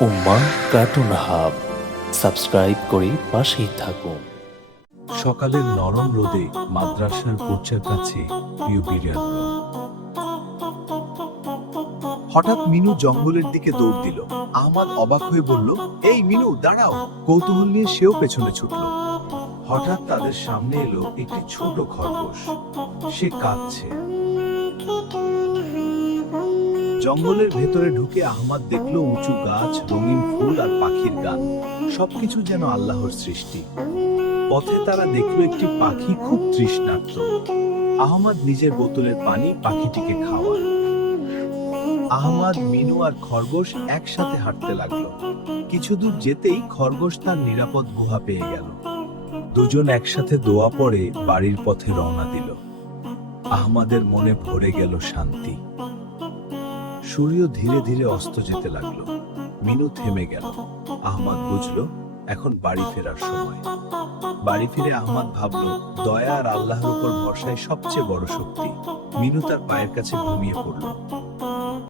উম্মাহ cartoon hub subscribe করে পাশেই থাকুন। সকালের নরম রোদে মাদ্রাসার পোর্চের কাছে প্রিয় বিড়ালরা। হঠাৎ মিনু জঙ্গলের দিকে দৌড় দিল। আহমাদ অবাক হয়ে বলল, এই মিনু দাঁড়াও। কৌতূহল নিয়ে সেও পেছনে ছুটল। হঠাৎ তাদের সামনে এলো একটি ছোট খরগোশ। সে কাঁদছে। জঙ্গলের ভেতরে ঢুকে আহমাদ দেখলো উঁচু গাছ, রঙিন ফুল আর পাখির গান। সবকিছু যেন আল্লাহর সৃষ্টি। পথে তারা দেখলো একটি পাখি খুব তৃষ্ণার্ত। আহমাদ নিজের বোতলের পানি পাখিটিকে খাওয়াল। আহমাদ, মিনু আর খরগোশ একসাথে হাঁটতে লাগলো। কিছু দূর যেতেই খরগোশ তার নিরাপদ গুহা পেয়ে গেল। দুজন একসাথে দোয়া পড়ে বাড়ির পথে রওনা দিল। আহমাদের মনে ভরে গেল শান্তি। সূর্য ধীরে ধীরে অস্ত যেতে লাগলো। মিনু থেমে গেল। আহমাদ বুঝলো এখন বাড়ি ফেরার সময়। বাড়ি ফিরে আহমাদ ভাবলো, দয়া আর আল্লাহর উপর ভরসাই সবচেয়ে বড় শক্তি। মিনু তার পায়ের কাছে ঘুমিয়ে পড়ল।